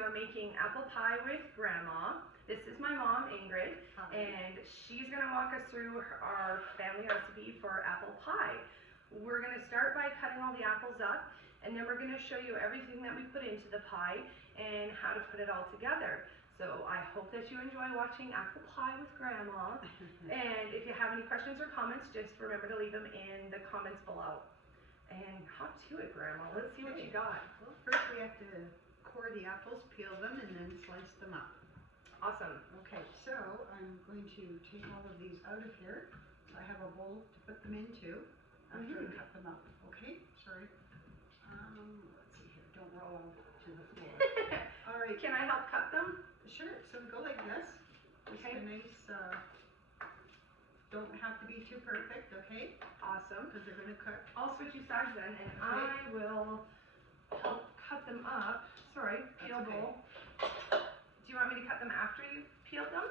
are making apple pie with Grandma. This is my mom, Ingrid, and she's going to walk us through our family recipe for apple pie. We're going to start by cutting all the apples up, and then we're going to show you everything that we put into the pie and how to put it all together. So I hope that you enjoy watching apple pie with Grandma. And if you have any questions or comments, just remember to leave them in the comments below. And hop to it, Grandma. Let's see what you got. Well, first we have to core the apples, peel them, and then slice them up. Awesome. Okay, so I'm going to take all of these out of here. I have a bowl to put them into after I cut them up. Okay, sorry. Let's see here. Don't roll out to the floor. All right. Can I help cut them? Sure. So we go like this. Just a nice. Don't have to be too perfect, okay? Awesome. Because they're going to cook. I'll switch you sides then, and I will help cut them up. Sorry, peel bowl. Do you want me to cut them after you've peeled them?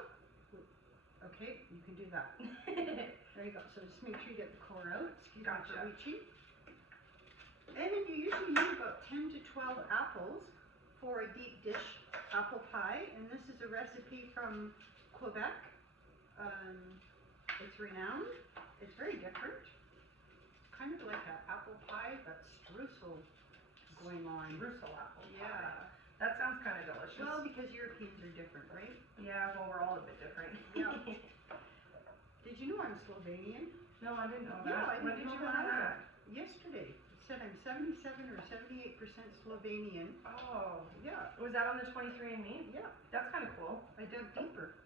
Okay, you can do that. There you go. So just make sure you get the core out. Excuse me for reaching. And you usually need about 10 to 12 apples for a deep dish apple pie. And this is a recipe from Quebec. It's renowned. It's very different. Kind of like an apple pie, but streusel going on. Streusel apple pie. Yeah. That sounds kind of delicious. Well, because Europeans are different, right? Yeah, well, we're all a bit different. Yeah. Did you know I'm Slovenian? No, I didn't know that. Yeah, I didn't When did know you find that? Yesterday. It said I'm 77 or 78% Slovenian. Oh. Yeah. Was that on the 23andMe? Yeah. That's kind of cool. I dug deeper.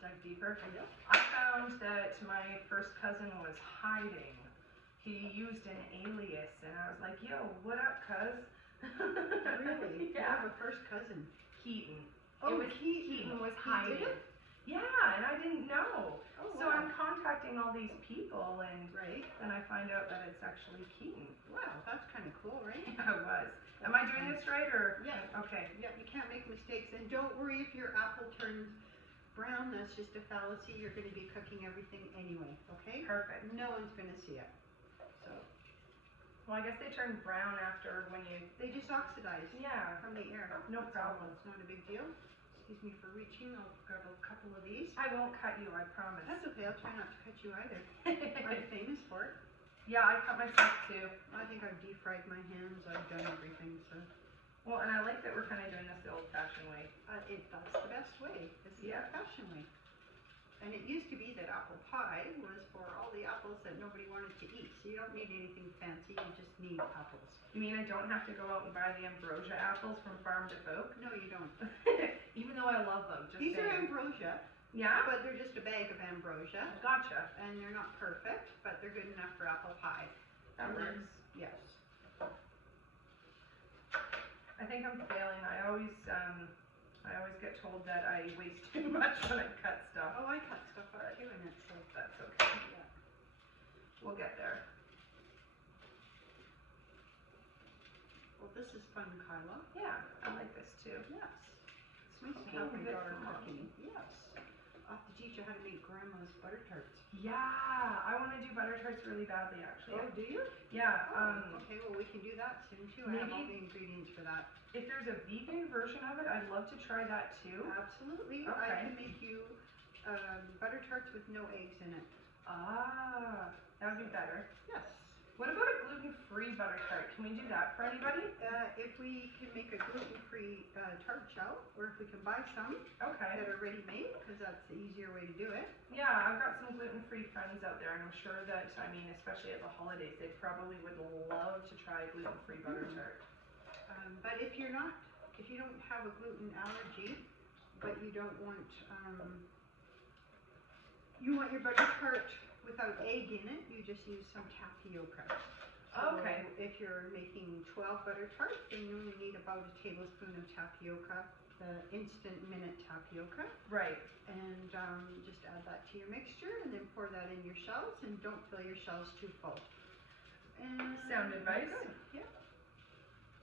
Dug deeper? Yeah. I found that my first cousin was hiding. He used an alias, and I was like, yo, what up, cuz? Really? Yeah. I have a first cousin. Keaton. Oh, Keaton was hiding. Did it? Yeah, and I didn't know. Oh, so wow. I'm contacting all these people, and right. then I find out that it's actually Keaton. Wow, that's kind of cool, right? Yeah, it was. Am I doing this right, or? Yeah. Okay. Yeah, you can't make mistakes. And don't worry if your apple turns brown, that's just a fallacy. You're going to be cooking everything anyway, okay? Perfect. No one's going to see it. So. Well, I guess they turn brown after when you... They just oxidize. Yeah. From the air. No problem. It's not a big deal. Excuse me for reaching. I'll grab a couple of these. I won't cut you, I promise. That's okay. I'll try not to cut you either. I'm famous for it. Yeah, I cut myself too. I think I've deep fried my hands. I've done everything, so. Well, and I like that we're kind of doing this the old-fashioned way. That's the best way. It's the old-fashioned way. And it used to be that apple pie was for all the apples that nobody wanted to eat. So you don't need anything fancy. You just need apples. You mean I don't have to go out and buy the ambrosia apples from Farm to Folk? No, you don't. Even though I love them. Just These saying. are ambrosia. Yeah? But they're just a bag of ambrosia. Gotcha. And they're not perfect, but they're good enough for apple pie. That works. Yes. I think I'm failing. I always get told that I waste too much when I cut stuff. Oh, I cut stuff up too, and it's like That's okay. Yeah. We'll get there. Well, this is fun, Kyla. Yeah, I like this too. Yes. It's nice to have your daughter cooking. Yes. I'll have to teach you how to make grandma's butter tarts. Yeah, I want to do butter tarts really badly, actually. Oh, do you? Yeah. Okay, well, we can do that soon too. I have all the ingredients for that. If there's a vegan version of it, I'd love to try that too. Absolutely. Okay. I can make you butter tarts with no eggs in it. Ah, that would be better. Yes. What about a gluten-free butter tart? Can we do that for anybody? If we can make a gluten-free tart shell, or if we can buy some that are ready-made, because that's the easier way to do it. Yeah, I've got some gluten-free friends out there, and I'm sure that, I mean, especially at the holidays, they probably would love to try a gluten-free butter tart. But if you don't have a gluten allergy, but you don't want, you want your butter tart without egg in it, you just use some tapioca. So Okay. if you're making 12 butter tarts, then you only need about a tablespoon of tapioca, the instant minute tapioca. Right. And just add that to your mixture, and then pour that in your shells, and don't fill your shells too full. And Sound advice? Good. Yeah.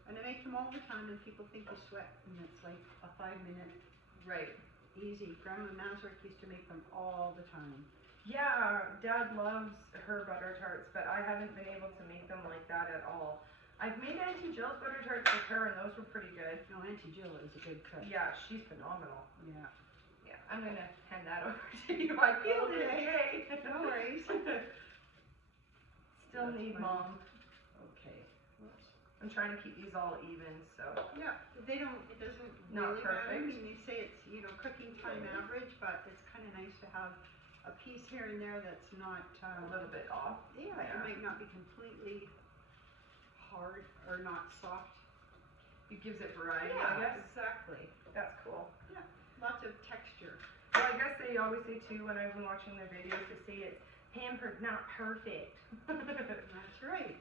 And I make them all the time, and people think you sweat, and it's like a 5-minute. Right. Easy. Grandma Nazareth used to make them all the time. Yeah, Dad loves her butter tarts, but I haven't been able to make them like that at all. I've made Auntie Jill's butter tarts with her, and those were pretty good. No, Auntie Jill is a good cook. Yeah, she's phenomenal. Yeah. Yeah, I'm gonna hand that over to you. I peeled it, yay! No worries. Still That's need fine. Mom. Okay. I'm trying to keep these all even, so. Yeah, it doesn't Not really matter. I perfect. mean, they say it's, cooking time average, but it's kind of nice to have a piece here and there that's not, A little bit off. yeah, it might not be completely hard or not soft. It gives it variety, Yeah, I guess. exactly. That's cool. Lots of texture. Well, I guess they always say too, when I've been watching their videos, they say it's pampered, not perfect. That's right.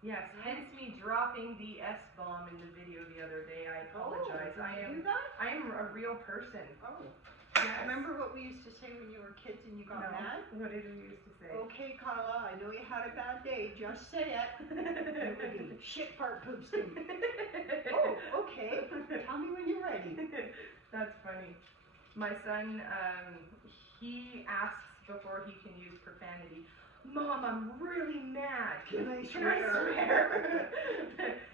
Yes, hence me dropping the S-bomb in the video the other day. I apologize. Oh, I did you do am that? I am a real person. Oh. Yes. Remember what we used to say when you were kids and you got No. mad? What did we used to say? Okay, Carla, I know you had a bad day. Just say it. It would be shit fart poop stink. Oh, okay. Tell me when you're ready. That's funny. My son, he asks before he can use profanity, Mom, I'm really mad. Can I Can I swear?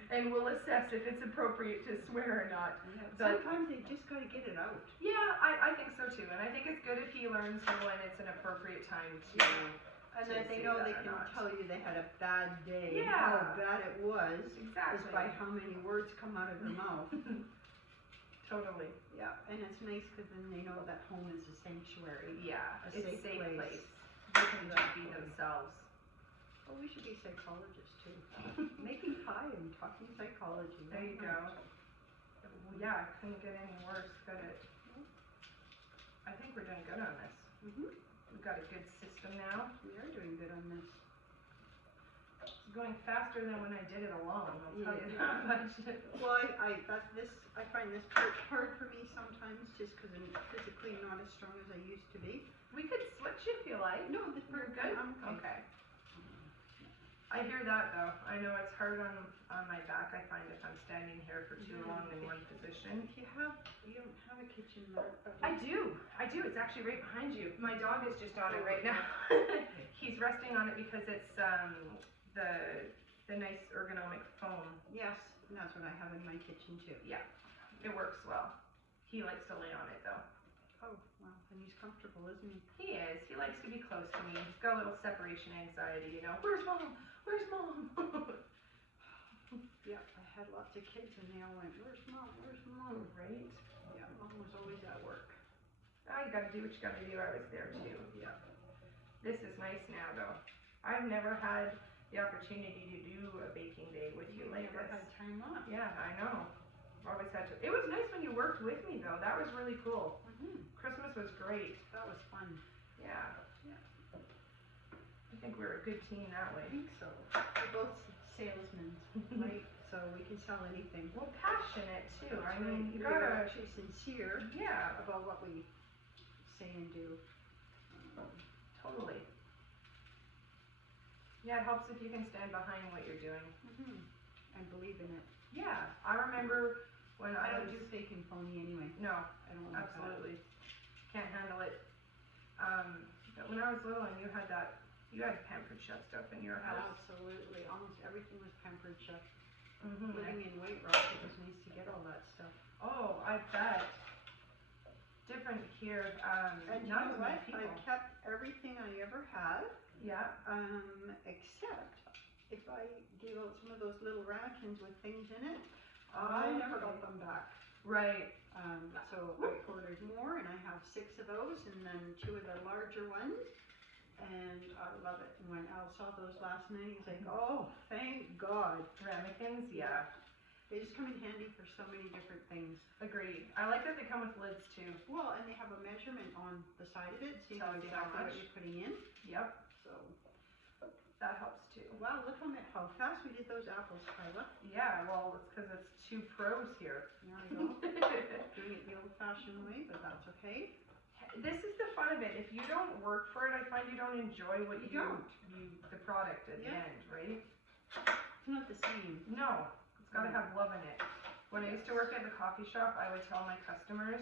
And we'll assess if it's appropriate to swear or not. Yeah, But- sometimes they just gotta get it out. Yeah, I think so too. And I think it's good if he learns when it's an appropriate time to. And To then they say know that they or can not. tell you they had a bad day. Yeah. How bad it was is Exactly. by how many words come out of their mouth. Totally. Yeah, and it's nice because then they know that home is a sanctuary. Yeah, A it's a safe safe place. place. They can just be Exactly. themselves. Well, we should be psychologists too. Making pie and talking psychology. There you go. Well, yeah, it couldn't get any worse, could it? I think we're doing good on this. Mm-hmm. We've got a good system now. We are doing good on this. It's going faster than when I did it alone, I'll tell you Yeah. that much. Well, I find this part hard for me sometimes just because I'm physically not as strong as I used to be. We could switch if you like. No, this You're part, good? I'm Okay. I hear that though. I know it's hard on my back, I find, if I'm standing here for too long in one position. If you don't have a kitchen mat. I do. It's actually right behind you. My dog is just on it right now. He's resting on it because it's the nice ergonomic foam. Yes, and that's what I have in my kitchen too. Yeah, it works well. He likes to lay on it though. Oh, well, and he's comfortable, isn't he? He is. He likes to be close to me. He's got a little separation anxiety, you know. Where's Mom? Where's Mom? Yeah, I had lots of kids and they all went, where's Mom? Where's Mom? Right? Yeah, Mom was always at work. Oh, you gotta do what you gotta do. I was there too. Yeah. This is nice now though. I've never had the opportunity to do a baking day with you like never this. had time off. Yeah, I know. Always had to. It was nice when you worked with me though. That was really cool. Mm-hmm. Christmas was great. That was fun. Yeah. Yeah. I think we're a good team that way. I think so. We're both salesmen, right? So we can sell anything. Well, passionate too. I That's mean, right. you We're gotta. actually sincere Yeah, about what we say and do. totally. Yeah, it helps if you can stand behind what you're doing. Mm-hmm. And believe in it. Yeah, I remember when I I don't was. do fake and phony anyway. No, I don't like that. absolutely. Can't handle it. But when I was little and you had Pampered Chef stuff in your house. Absolutely. Almost everything was Pampered Chef. Mm-hmm. Living in White Rock, it was nice to get all that stuff. Oh, I bet. Different here. And you Not know as many what? people. I kept everything I ever had, Yeah. except if I gave out some of those little ramekins with things in it, I never got them back. Right. So I ordered more, and I have 6 of those, and then 2 of the larger ones, and I love it. And when Al saw those last night, he's like, "Oh, thank God!" Ramekins. Yeah. They just come in handy for so many different things. Agreed. I like that they come with lids too. Well, and they have a measurement on the side of it, so you know Tells you how exactly what much. you're putting in. Yep. So, That helps too. wow, look how fast we did those apples, Kyla. Yeah. Well, it's because it's 2 pros here. There we go. Doing it the old-fashioned way, but that's okay. This is the fun of it. If you don't work for it, I find you don't enjoy what You you don't. the product at the Yeah. end, right? It's not the same. No, it's got to have love in it. When I used to work at the coffee shop, I would tell my customers,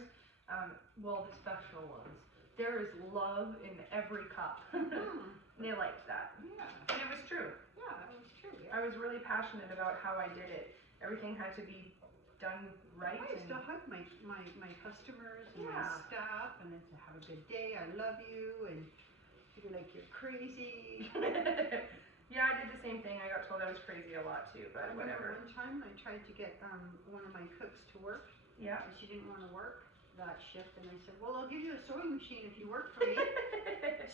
well, the special ones, there is love in every cup. Hmm. They liked that. Yeah. And it was true. Yeah, that was true, yeah. I was really passionate about how I did it. Everything had to be done right. I still hug my customers and my Yeah. staff, and it's have a good day, I love you, and you're like, you're crazy. Yeah, I did the same thing. I got told I was crazy a lot too, but I remember whatever. one time I tried to get one of my cooks to work, Yeah. and she didn't want to work that shift, and I said, well, I'll give you a sewing machine if you work for me.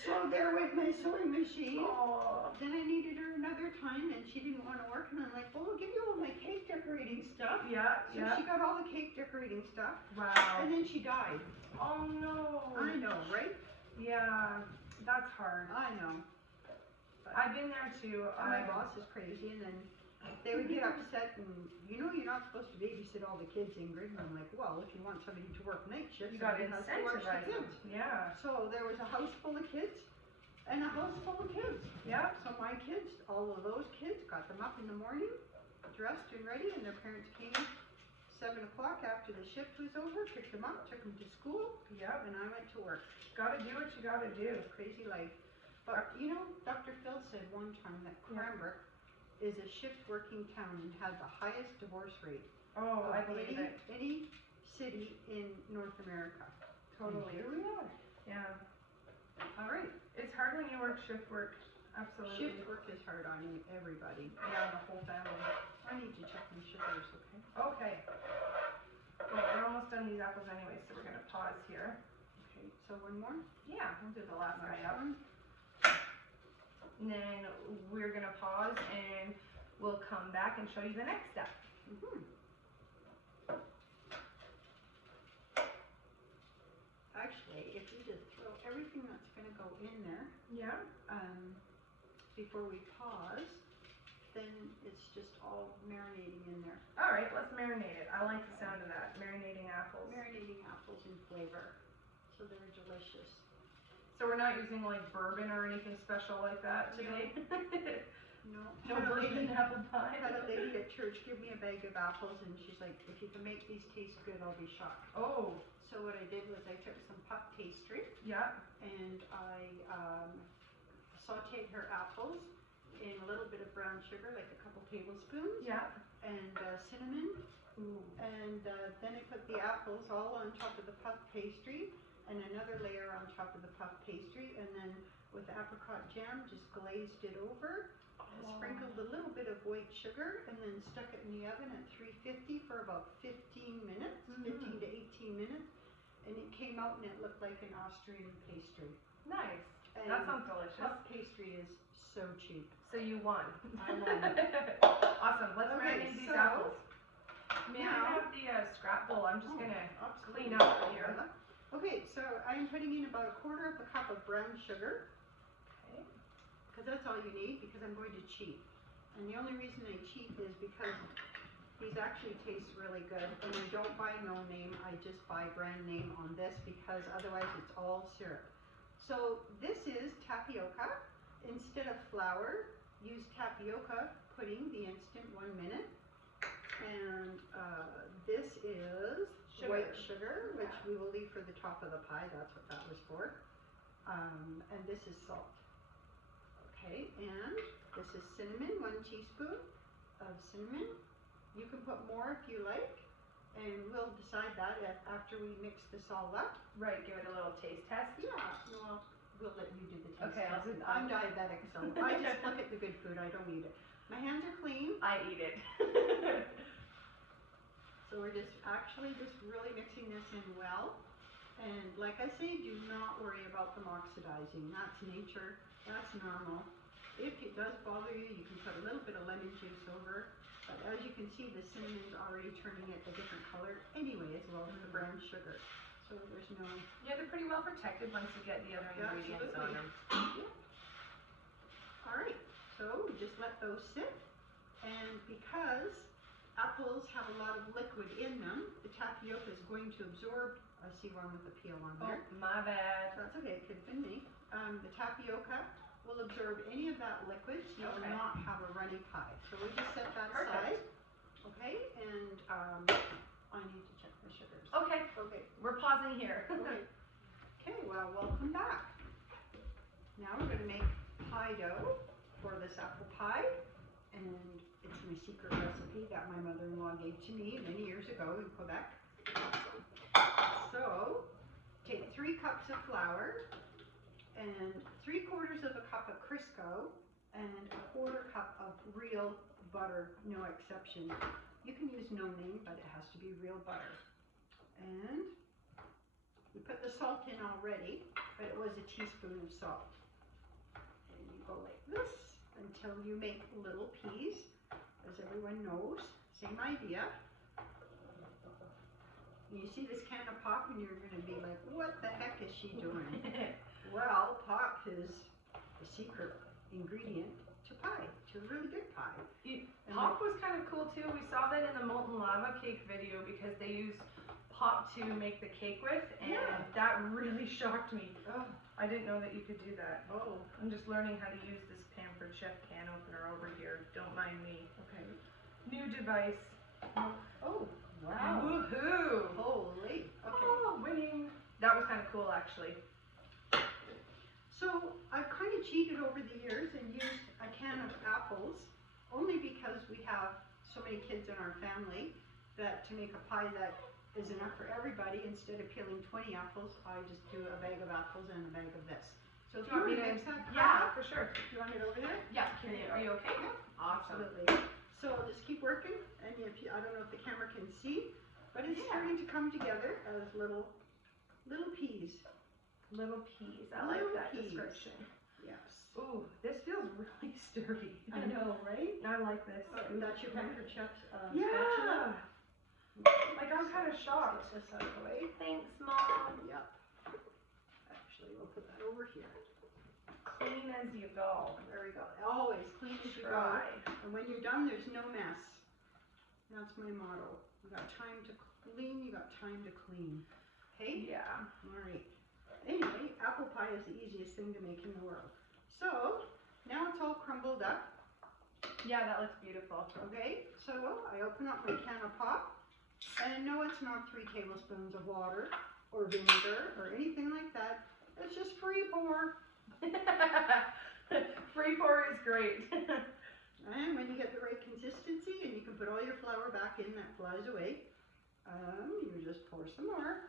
So there went my sewing machine. Oh. Then I needed her another time, and she didn't want to work, and I'm like, well, I'll give you all my cake decorating stuff. Yeah, So yeah. she got all the cake decorating stuff, Wow. and then she died. Oh no. I know, right? Yeah, that's hard. I know. I've been there too. And my boss is crazy, and then they would get upset, and you're not supposed to babysit all the kids, Ingrid. And I'm like, well, if you want somebody to work night shifts, You got to somebody has to watch the incentivize them. kids. Yeah. So there was a house full of kids, and a house full of kids. Yeah. So my kids, all of those kids, got them up in the morning, dressed and ready, and their parents came 7 o'clock after the shift was over, picked them up, took them to school, Yep. and I went to work. Gotta do what you gotta do. Crazy life. But Dr. Phil said one time that Cranbrook is a shift working town and had the highest divorce rate Oh, of I believe it. any city in North America. Totally. And here we are. Yeah. All right. It's hard when you work shift work. Absolutely. Shift work is hard on everybody. Yeah, the whole family. I need to check my sugars, okay? Okay. Well, we're almost done these apples anyway, so we're gonna pause here. Okay, so one more. Yeah, we'll do the last guy up. one. And then we're gonna pause and we'll come back and show you the next step. Mhm. Actually, if you just throw everything that's going to go in there Yeah. before we pause, then it's just all marinating in there. All right, let's marinate it. I like the sound of that. Marinating apples. Marinating apples in flavor, so they're delicious. So we're not using like bourbon or anything special like that today? No, No had a bourbon lady- apple pie? had a lady at church give me a bag of apples, and she's like, if you can make these taste good, I'll be shocked. Oh, So what I did was I took some puff pastry, yeah. and I sauteed her apples in a little bit of brown sugar, like a couple tablespoons, Yeah. and cinnamon, Ooh. and then I put the apples all on top of the puff pastry, and another layer on top of the puff pastry, and then with apricot jam, just glazed it over, sprinkled a little bit of white sugar, and then stuck it in the oven at 350 for about 15 minutes, 15 to 18 minutes, and it came out and it looked like an Austrian pastry. Nice. And That sounds delicious. puff pastry is so cheap. So you won. I won. Awesome. Let's Okay, marinate these so apples. May I now- have the scrap bowl? I'm just Oh, gonna absolutely. clean up here. Okay, so I'm putting in about a quarter of a cup of brown sugar, Okay. because that's all you need, because I'm going to cheat. And the only reason I cheat is because these actually taste really good, and I don't buy no name, I just buy brand name on this, because otherwise it's all syrup. So this is tapioca. Instead of flour, use tapioca pudding, the instant 1 minute. And this is white sugar, which we will leave for the top of the pie, that's what that was for. And this is salt. Okay, and this is cinnamon, 1 teaspoon of cinnamon. You can put more if you like, and we'll decide that after we mix this all up. Right, give it a little taste test. Yeah, no, we'll let you do the taste Okay, I'll test. do that. I'm diabetic, so I just look at the good food, I don't eat it. My hands are clean, I eat it. so we're just really mixing this in well. And like I say, do not worry about them oxidizing. That's nature, that's normal. If it does bother you, you can put a little bit of lemon juice over. But as you can see, the cinnamon's already turning it a different color anyway, as well as the brown sugar. So there's no... Yeah, they're pretty well protected once you get the other ingredients on them. All right, so we just let those sit. And because apples have a lot of liquid in them, the tapioca is going to absorb... I see one with a peel on Oh, there. my bad. That's okay, it could have been me. The tapioca will absorb any of that liquid, so you will Okay. not have a runny pie. So we just set that Perfect. aside. Okay, and I need to check my sugars. Okay, Okay, we're pausing here. okay. Okay, well, welcome back. Now we're going to make pie dough for this apple pie. and it's my secret recipe that my mother-in-law gave to me many years ago in Quebec. So, take 3 cups of flour and 3/4 of a cup of Crisco and 1/4 cup of real butter, no exception. You can use no name, but it has to be real butter. And you put the salt in already, but it was a teaspoon of salt. And you go like this until you make little peas, as everyone knows. Same idea. And you see this can of pop and you're going to be like, what the heck is she doing? Well, pop is the secret ingredient to pie, to a really good pie. Pop was kind of cool too. We saw that in the molten lava cake video because they used pop to make the cake with, and that really shocked me. Oh. I didn't know that you could do that. Oh. I'm just learning how to use this Pampered Chef can opener over here. Don't mind me. Okay. New device. Oh, wow. Woohoo! Holy. Okay. Oh, winning. That was kind of cool actually. So I've kind of cheated over the years and used a can of apples only because we have so many kids in our family that to make a pie that is enough for everybody, instead of peeling 20 apples, I just do a bag of apples and a bag of this. So if you want me to mix that pie yeah, up, for sure. do you want it over there? Yeah, are you okay? Yeah. Awesome. Absolutely. So I'll just keep working, and if you, I don't know if the camera can see, but it's starting to come together as little peas. Little peas. I like that description. Yes. Ooh, this feels really sturdy. I know, right? I like this. That's your Pampered Chef spatula? Yeah. Like, I'm kind of shocked. Get this out of the way. Thanks, Mom. Yep. Actually, we'll put that over here. Clean as you go. There we go. Always clean as you go. Try. And when you're done, there's no mess. That's my motto. You got time to clean, you got time to clean. Okay? Yeah. All right. Anyway, apple pie is the easiest thing to make in the world. So, now it's all crumbled up. Yeah, that looks beautiful. Okay, so I open up my can of pop, and no, it's not 3 tablespoons of water or vinegar or anything like that. It's just free pour. Free pour is great. And when you get the right consistency and you can put all your flour back in that flies away, you just pour some more.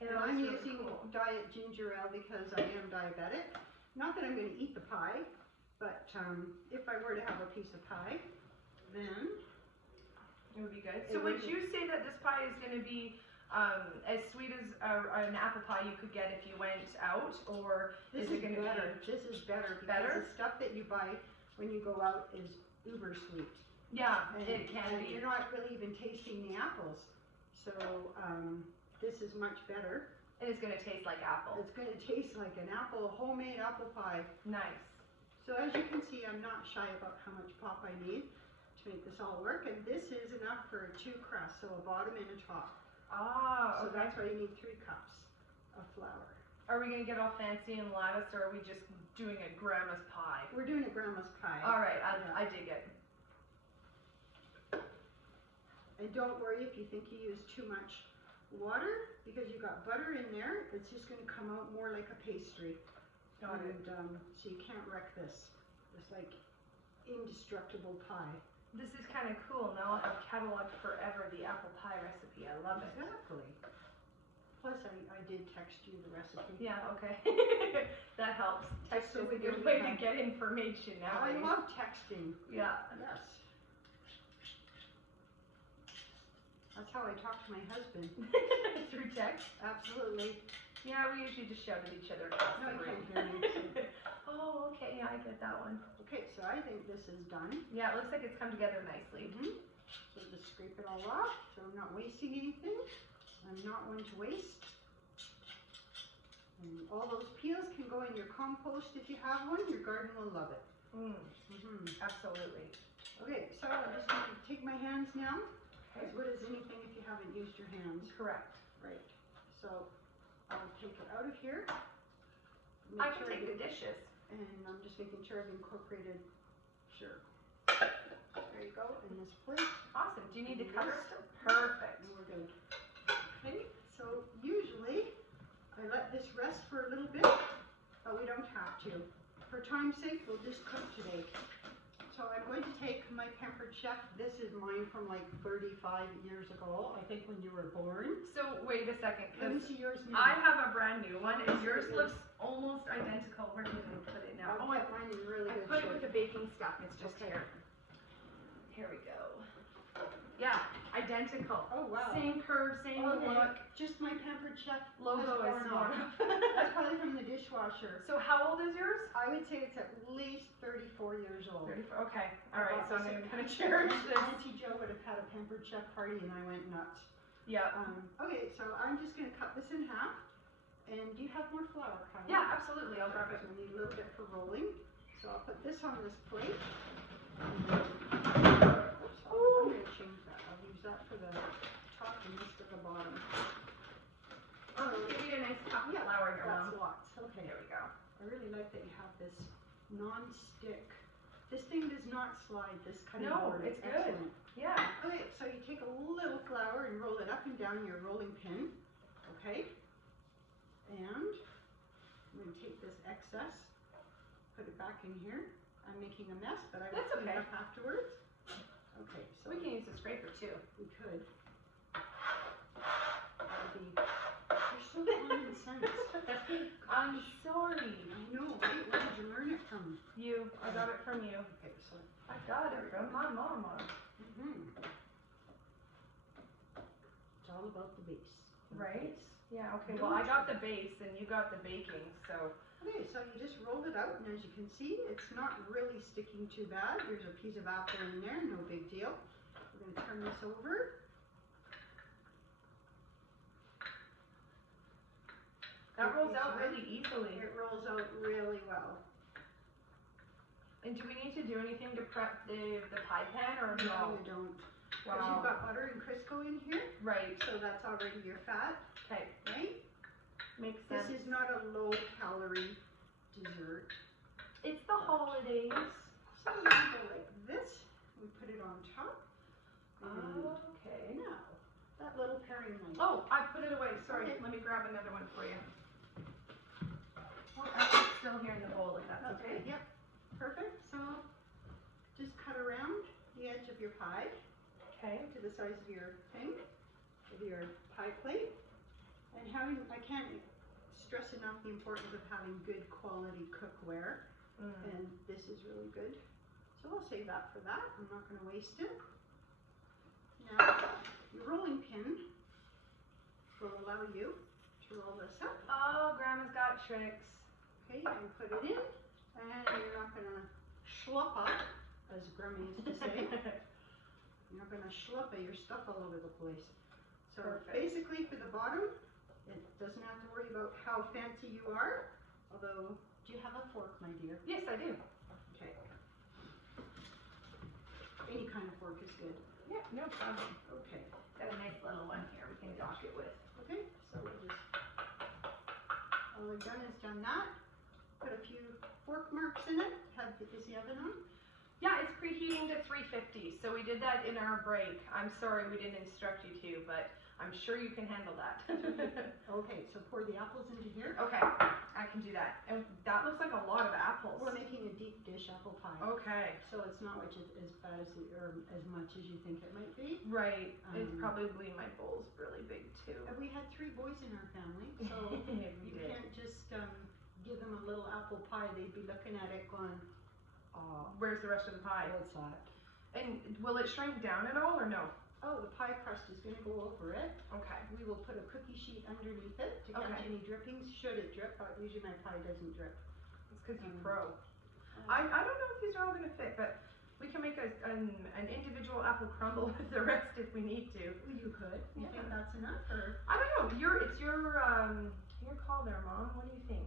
And I'm using diet ginger ale because I am diabetic. Not that I'm going to eat the pie, but if I were to have a piece of pie, then it would be good. So would you say that this pie is going to be as sweet as an apple pie you could get if you went out, or this is it going to be better? This is better because the stuff that you buy when you go out is uber sweet. Yeah, and, it can and be. You're not really even tasting the apples, so this is much better. And it's going to taste like apple. It's going to taste like an apple, homemade apple pie. Nice. So as you can see, I'm not shy about how much pop I need to make this all work, and this is enough for 2 crusts, so a bottom and a top. Ah, So okay. that's why you need 3 cups of flour. Are we going to get all fancy and lattice, or are we just doing a grandma's pie? We're doing a grandma's pie. All right, I dig it. And don't worry if you think you use too much water, because you got butter in there, it's just going to come out more like a pastry. Got it. So you can't wreck this. It's like indestructible pie. This is kind of cool. Now I've cataloged forever the apple pie recipe. I love it. Exactly. Plus, I did text you the recipe. Yeah, okay. That helps. Text So is a we good really way to have- get information I nowadays. love texting. Yeah. Yes. That's how I talk to my husband. Through text? Absolutely. Yeah, we usually just shout at each other across No, the you room. can't hear me. Oh, okay, yeah, I get that one. Okay, so I think this is done. Yeah, it looks like it's come together nicely. So just scrape it all off, so I'm not wasting anything. I'm not one to waste. And all those peels can go in your compost if you have one. Your garden will love it. Absolutely. Okay, so I'm just going to take my hands now. As good as anything if you haven't used your hands. Correct. Right. So I'll take it out of here. I can take the dishes. And I'm just making sure I've incorporated. Sure. There you go, in this plate. Awesome. Do you need to cover still? Perfect. And we're good. Okay, so usually I let this rest for a little bit, but we don't have to. for time's sake, we'll just cook today. So I'm going to take my Pampered Chef. This is mine from like 35 years ago, I think when you were born. So wait a second, Let me because see yours now. I have a brand new one, and yours looks almost identical. Where did I put it now? I'll Oh, I get mine in really I good put it shape. with the baking stuff. It's just Okay. here. Here we go. Yeah, identical. Oh wow. Same curve, same Okay. look. Just my Pampered Chef Logo is has worn worn off. That's probably from the dishwasher. So how old is yours? I would say it's at least 34 years old. 34. Okay. All right. So I'm gonna kind of Aunt- cherish this. Auntie Joe would have had a Pampered Chef party and I went nuts. Yeah. Okay, so I'm just gonna cut this in half. And do you have more flour, Kyle? Yeah, absolutely. I'll grab it. So we need a little bit for rolling. So I'll put this on this plate. So I'm gonna change that. I'll use that for the top and this for the bottom. Give me a nice cup of Yeah, flour here, that's Mom. lots. Okay. Here we go. I really like that you have this non-stick. This thing does not slide, this cutting No, board. it's good. Excellent. Yeah. Okay, so you take a little flour and roll it up and down your rolling pin. Okay? And I'm going to take this excess, put it back in here. I'm making a mess, but I will That's clean okay. it up afterwards. Okay, so We can use a scraper too. we could. That would be, you're so common sense. I'm sorry. I know, right? Where did you learn it from? You. I got it from you. Okay, so, I got it from my mama. It's all about the base. Right? Yeah, okay. Well, I got the base and you got the baking, so. Okay, so you just roll it out, and as you can see, it's not really sticking too bad. There's a piece of apple in there, no big deal. We're going to turn this over. That rolls out really easily. It rolls out really well. And do we need to do anything to prep the pie pan or no? You don't. Because you've got butter and Crisco in here, Right. so that's already your fat, Okay. right? Makes This sense. is not a low-calorie dessert. It's the holidays. So you can go like this, we put it on top. And Okay. now, that little paring knife. Oh, I put it away. Sorry. Okay. Let me grab another one for you. Well, it's still here in the bowl if that's okay. Yep, perfect. So just cut around the edge of your pie Okay. to the size of your thing, of your pie plate. And I can't stress enough the importance of having good quality cookware. And this is really good. So I'll save that for that. I'm not going to waste it. Now, your rolling pin will allow you to roll this up. Oh, Grandma's got tricks. Okay, and put it in, and you're not gonna schlop up, as Grandma used to say. You're not gonna schlop your stuff all over the place. So Perfect. basically for the bottom, it doesn't have to worry about how fancy you are, although, do you have a fork, my dear? Yes, I do. Okay. Any kind of fork is good. Yeah, no problem. Okay. Got a nice little one here we can dock it with. Okay, so we'll just, all we've done is done that. Put a few fork marks in it. Is the oven on? Yeah, it's preheating to 350, so we did that in our break. I'm sorry we didn't instruct you to, but I'm sure you can handle that. Okay, so pour the apples into here. Okay, I can do that. And that looks like a lot of apples. We're making a deep dish apple pie. Okay. So it's not much as bad as or as much as you think it might be. Right. It's Um, probably my bowl's really big too. And we had 3 boys in our family, so We you did. can't just give them a little apple pie. They'd be looking at it going, oh, Where's the rest of the pie? what's that? And will it shrink down at all or no? Oh, the pie crust is going to go over it. Okay. We will put a cookie sheet underneath it to catch Okay. any drippings. Should it drip? Usually my pie doesn't drip. It's because you pro. Um, I don't know if these are all going to fit, but we can make an individual apple crumble with the rest if we need to. You could. You Yeah. think that's enough, or? I don't know. It's your call there, Mom. What do you think?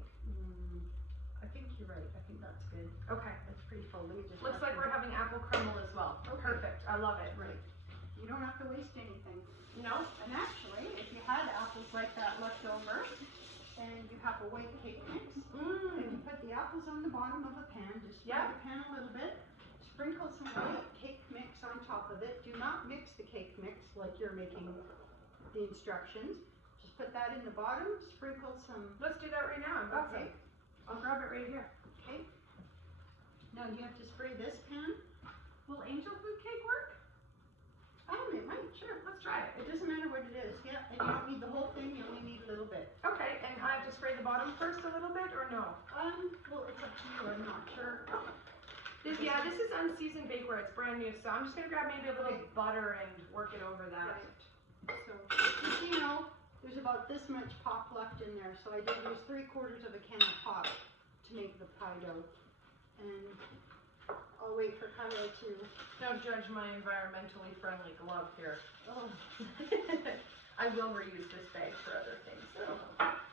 I think you're right. I think that's good. Okay. That's pretty full. Let me just. Looks have like we're having apple crumble as well. Okay. Perfect. I love it. Right. You don't have to waste anything. No? And actually, if you had apples like that left over, and you have a white cake mix, and you put the apples on the bottom of a pan, just spread the pan a little bit, sprinkle some white cake mix on top of it. Do not mix the cake mix like you're making the instructions. Just put that in the bottom, sprinkle some. Let's do that right now. I've got some. I'll grab it right here. Okay. Now, do you have to spray this pan? Will angel food cake work? It might, sure. Let's try it. It doesn't matter what it is, yeah, and you don't need the whole thing, you only need a little bit. Okay, and I have to spray the bottom first a little bit, or no? Well, it's up to you, I'm not sure. This is unseasoned bakeware, it's brand new, so I'm just gonna grab maybe a little butter and work it over that. Right. So, just so you know, there's about this much pop left in there, so I did use 3/4 of a can of pop to make the pie dough. And I'll wait for Kyla to... Don't judge my environmentally friendly glove here. Oh. I will reuse this bag for other things, so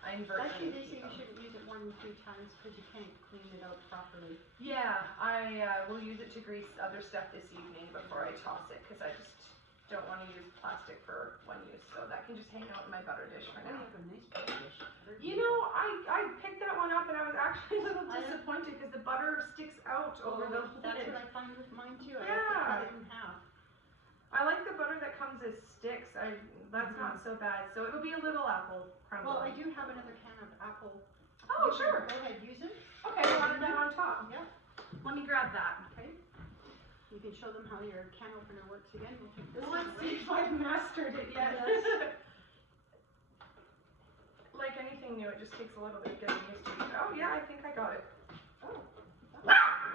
I invert Actually, they them. say you shouldn't use it 1 to 2 times because you can't clean it out properly. Yeah, I will use it to grease other stuff this evening before I toss it, because I just don't want to use plastic for one use, so that can just hang out in my butter dish for Oh, now. you have a nice butter dish. You know, I picked that one up and I was actually a little disappointed because the butter sticks out over the That's lid. what I find with mine too. I Yeah. have to cut it in half. I like the butter that comes as sticks. That's not so bad. So it'll be a little apple crumble. Well, I do have another can of apple. Oh, You can sure. Go ahead, use it. Okay, I'll add that on top. Yep. Let me grab that. Okay. You can show them how your can opener works again. We'll take this Let's one see away. if I've mastered it yet. Yes. Like anything new, it just takes a little bit getting used to. Oh yeah, I think I got it. Oh.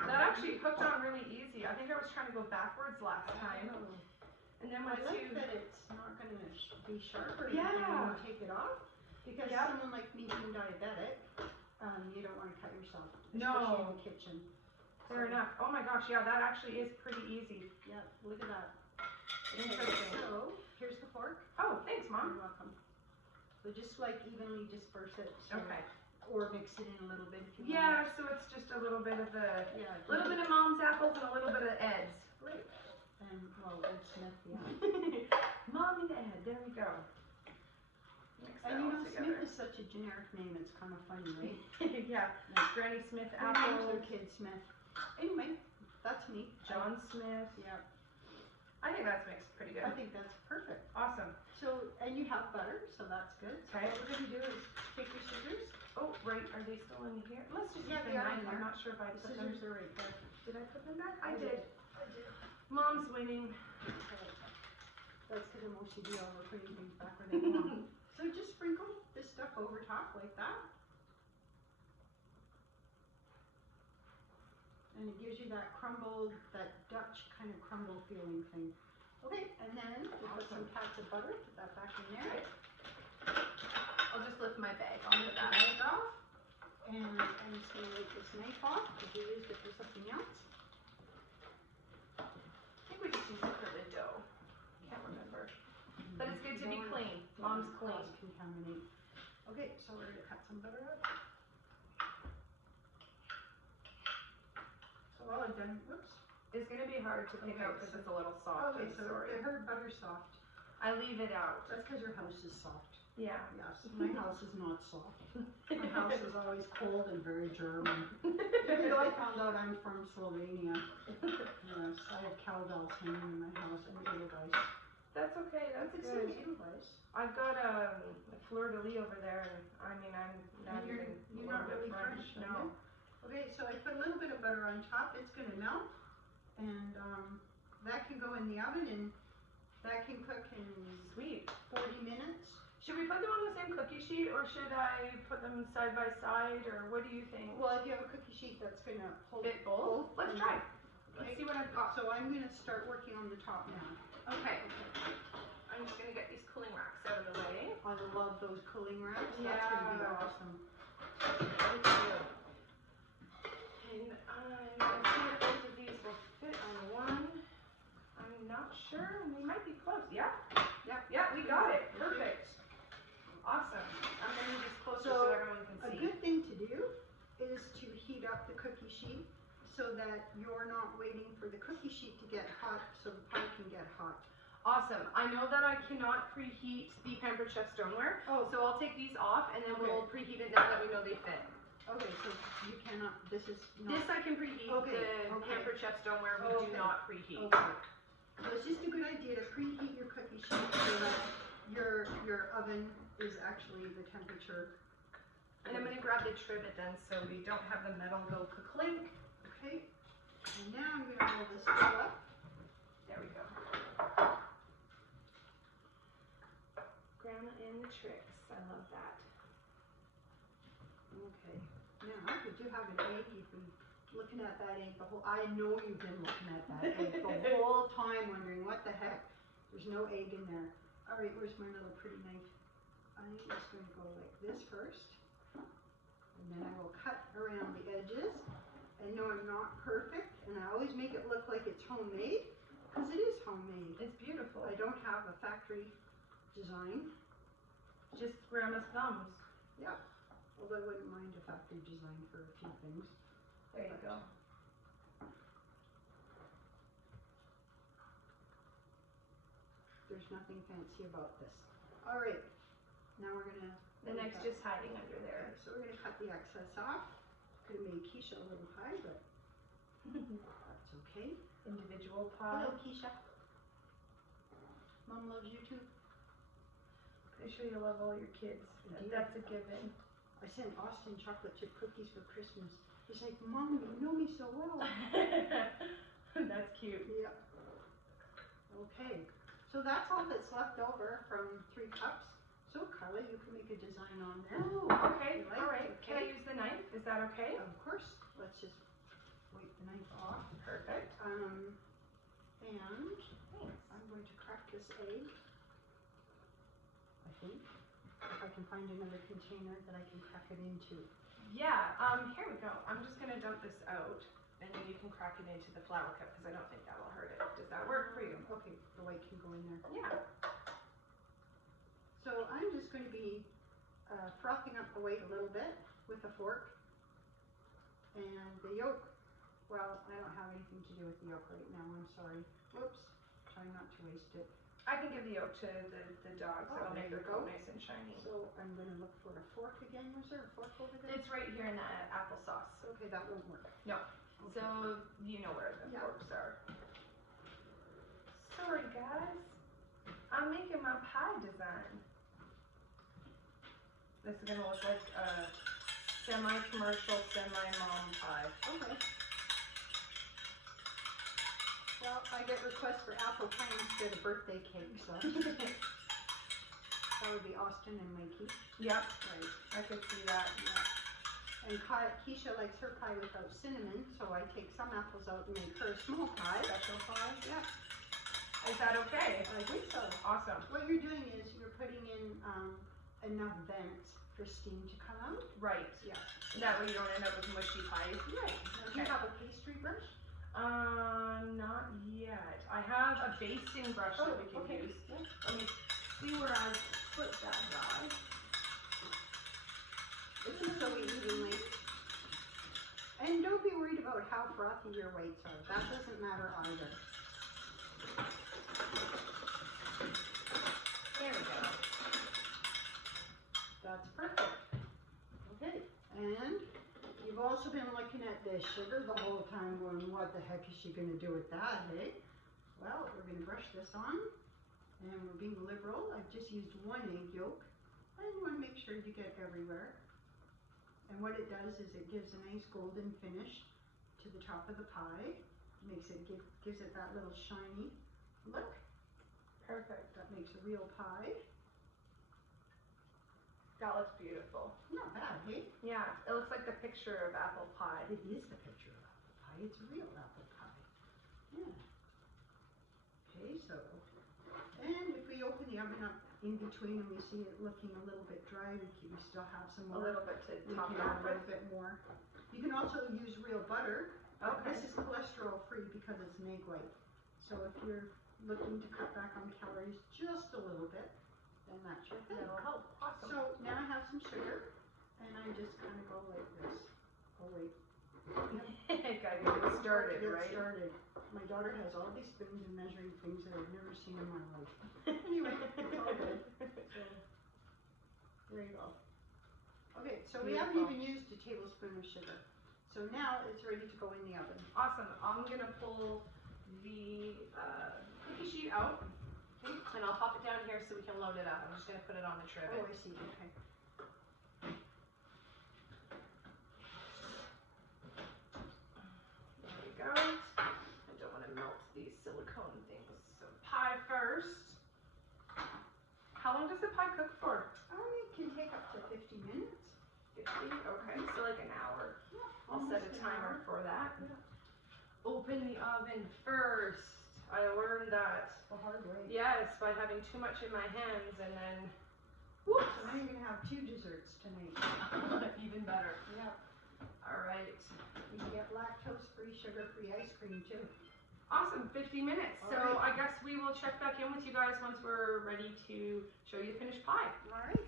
That actually hooked on really easy. I think I was trying to go backwards last time. And then I once like you... that it's not going to be sharp or anything when you take it off. Because someone like me being diabetic, you don't want to cut yourself. Especially in the kitchen. Fair enough. Oh my gosh, yeah, that actually is pretty easy. Yeah, look at that. Interesting. So, here's the fork. Oh, thanks, Mom. You're welcome. So just like evenly disperse it. So, Okay. Or mix it in a little bit if you Yeah, want. so it's just a little bit of the... Yeah. little bit of Mom's apples and a little bit of Ed's. Great. And, well, Ed Smith, yeah. Mom and Ed, there we go. Mix that And you all know, together. Smith is such a generic name, it's kind of funny, right? Yeah, Granny Smith Who names apples, their kid Smith? Anyway, that's me. John Smith. Yeah, I think that's mixed pretty good. I think that's perfect. Awesome. So, and you have butter, so that's good. So Okay. what we're gonna do is take your scissors. Oh, right, are they still in here? Let's just Yeah, keep they in are mind. in I'm there. not sure if I The put them. scissors are right there. Did I put them back? I I did. I did. Mom's winning. That's because I'm OCD over putting things back where they belong. So just sprinkle this stuff over top like that. And it gives you that crumble, that Dutch kind of crumble feeling thing. Okay, and then we put some pats of butter, put that back in there. I'll just lift my bag. I'll put that. Knife off. And I'm just going to wipe this knife off because we used it for something else. I think we just use it for the dough. Can't remember. But it's good to be clean. Mom's clean. Contaminate. Okay, so we're going to cut some butter out. So all I've done, whoops. It's going to be hard to pick out because it's a little soft. Okay, I'm so sorry. her butter's soft. I leave it out. That's because her house is soft. Yeah. Yes, my house is not soft. My house is always cold and very German. Even though I found out I'm from Slovenia. Yes, I have cowbells hanging in my house and edelweiss. That's okay. That's It's good. an edelweiss. I've got a fleur de lis over there, and I mean, I'm not And even you're not really French, no. Okay, so I put a little bit of butter on top. It's going to melt, and that can go in the oven, and that can cook in Sweet. 40 minutes. Should we put them on the same cookie sheet, or should I put them side by side, or what do you think? Well, if you have a cookie sheet that's going to hold Fit both? Let's try. Let's see what I've got. So I'm going to start working on the top now. Okay. I'm just gonna get these cooling racks out of the way. I love those cooling racks. Yeah. That's going to be awesome. And I'm gonna see if both of these will fit on one. I'm not sure. We might be close. Yeah? Yep. Yeah, we got it. Perfect. Awesome. I'm gonna move these closer so everyone can A see. good thing to do is to heat up the cookie sheet so that you're not waiting for the cookie sheet to get hot so the pie can get hot. Awesome. I know that I cannot preheat the Pampered Chef stoneware, Oh. so I'll take these off and then Okay. we'll preheat it now that we know they fit. Okay, so you cannot, this is not. This I can preheat. Okay, The okay. Pampered Chef stoneware we do Okay. not preheat. Okay. So it's just a good idea to preheat your cookie sheet so that your oven is actually the temperature. And I'm gonna grab the trivet then so we don't have the metal go ka-clink. Okay, And now I'm going to roll this all up. There we go. Grandma and the tricks. I love that. Okay. Now, we do have an egg. You've been looking at that egg the whole, I know you've been looking at that egg the whole time wondering what the heck. There's no egg in there. All right, where's my little pretty knife? I'm just going to go like this first. And then I will cut around the edges. I know I'm not perfect, and I always make it look like it's homemade, because it is homemade. It's beautiful. I don't have a factory design. Just grandma's thumbs. Yeah. Although I wouldn't mind a factory design for a few things. There you go. There's nothing fancy about this. All right. Now we're gonna. The neck's just hiding under there. So we're gonna cut the excess off. Could have made Keisha a little pie, but that's okay. Individual pie. Hello, Keisha. Mom loves you too. Pretty sure you love all your kids. That's a given. I sent Austin chocolate chip cookies for Christmas. He's like, Mom, you know me so well. That's cute. Yep. Okay. So that's all that's left over from 3 cups. So Carla, you can make a design on that. Ooh, okay. You like All right. it, Can I okay? use the knife? Is that okay? Of course. Let's just wipe the knife off. Perfect. And Thanks. I'm going to crack this egg. I think. If I can find another container that I can crack it into. Yeah. Here we go. I'm just gonna dump this out, and then you can crack it into the flour cup because I don't think that will hurt it. Does that work for you? Okay, the white can go in there. Yeah. So I'm just going to be frothing up the white a little bit with a fork. And the yolk, well, I don't have anything to do with the yolk right now, I'm sorry. Whoops, try not to waste it. I can give the yolk to the dogs. Oh, It'll make there their you go. coat nice and shiny. So I'm going to look for a fork again. Was there a fork over there? It's right here in that applesauce. Okay, that won't work. No. Okay. So you know where the Yeah. forks are. Sorry guys, I'm making my pie design. This is gonna look like a semi-commercial, semi-mom pie. Okay. Well, I get requests for apple pie instead of birthday cake, so. That would be Austin and Mikey. Yep, Right. I could see that. Yeah. And Keisha likes her pie without cinnamon, so I take some apples out and make her a small pie. Special pie. Yeah, Is that okay? I think so. Awesome. What you're doing is you're putting in enough vents for steam to come out. Right. Yeah. That way you don't end up with mushy pies. Right. Now, do you Okay. have a pastry brush? Not yet. I have a basting brush that we can okay. use. Yeah. Let me see where I put that guy. This is so evenly. And don't be worried about how frothy your whites are. That doesn't matter either. There we go. That's perfect. Okay. And you've also been looking at the sugar the whole time going, what the heck is she going to do with that, hey? Well, we're going to brush this on. And we're being liberal. I've just used 1 egg yolk. And you want to make sure you get everywhere. And what it does is it gives a nice golden finish to the top of the pie. Makes it gives it that little shiny look. Perfect. That makes a real pie. That looks beautiful. Not bad, hey? Yeah, it looks like the picture of apple pie. It is the picture of apple pie. It's a real apple pie. Yeah. Okay, so, and if we open the oven up in between and we see it looking a little bit dry, we still have some A more. little bit to We top can it add off a with. little bit more. You can also use real butter. But Okay. this is cholesterol free because it's an egg white. So if you're looking to cut back on calories just a little bit, then that's your thing. That'll help. Awesome. So now I have some sugar, and I just kind of go like this. Oh wait. Gotta get it started, Get right? started. My daughter has all these spoons and measuring things that I've never seen in my life. Anyway, it's all good. So there you go. Okay, so we haven't Beautiful. even used a tablespoon of sugar. So now it's ready to go in the oven. Awesome. I'm gonna pull the cookie sheet out, okay, and I'll pop it down here so we can load it up. I'm just gonna put it on the trivet. Oh, I see. Okay. There we go. does the pie cook for? It can take up to 50 minutes. 50? Okay, so like an hour. Yeah, I'll set a almost an timer hour. for that. Yeah. Open the oven first. I learned that, The hard way. yes, by having too much in my hands and then, So now you're gonna have 2 desserts tonight. even better. Yeah, All right. you can get lactose-free, sugar-free ice cream too. Awesome, 50 minutes. All So right. I guess we will check back in with you guys once we're ready to show you the finished pie. All right.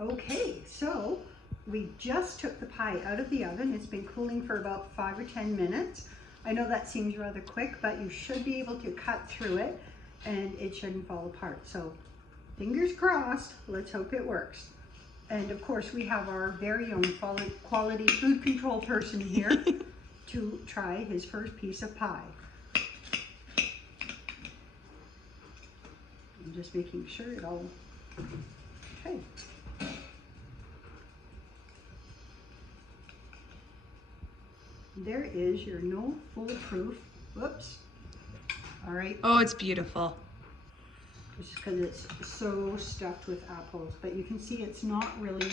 Okay, so we just took the pie out of the oven. It's been cooling for about 5 or 10 minutes. I know that seems rather quick, but you should be able to cut through it and it shouldn't fall apart. So fingers crossed, let's hope it works. And of course we have our very own quality food control person here to try his first piece of pie. I'm just making sure it all, okay. There is your no foolproof, whoops. All right, Oh, it's beautiful. this is because it's so stuffed with apples, but you can see it's not really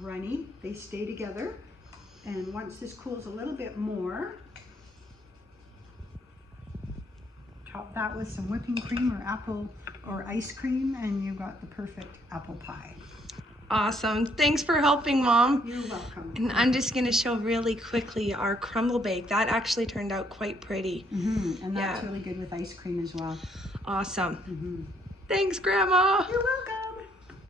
runny. They stay together. And once this cools a little bit more, top that with some whipping cream or apple or ice cream, and you've got the perfect apple pie. Awesome. Thanks for helping, Mom. You're welcome. And I'm just going to show really quickly our crumble bake. That actually turned out quite pretty. And that's Yeah. really good with ice cream as well. Awesome. Thanks, Grandma. You're welcome.